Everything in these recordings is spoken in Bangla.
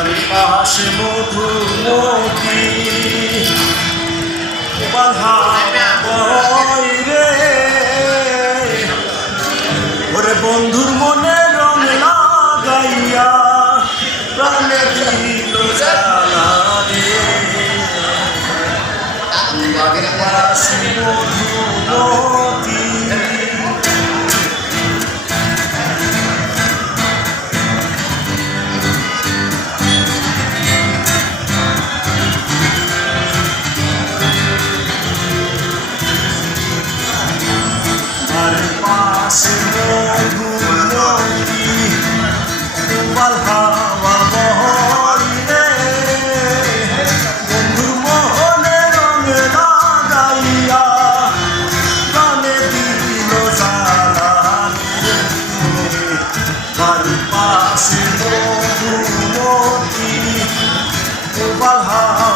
তোমার পাশে মধুমতি বাধা তার পাশে মোমতি গোপাল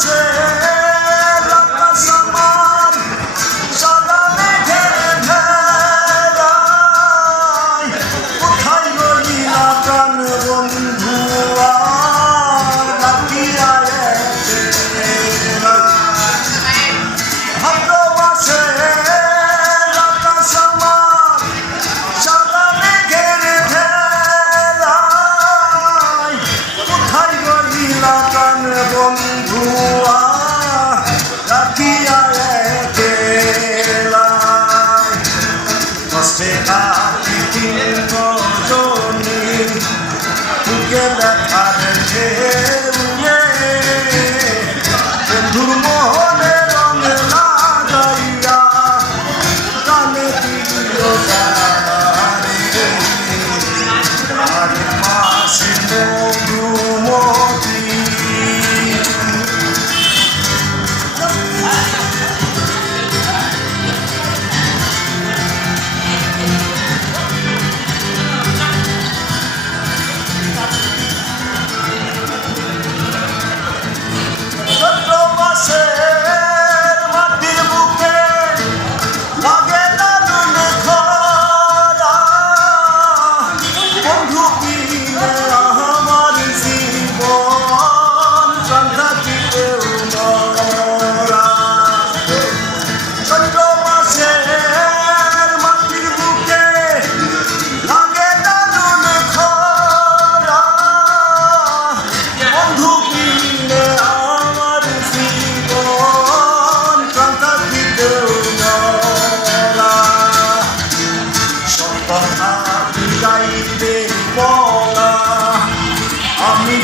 say.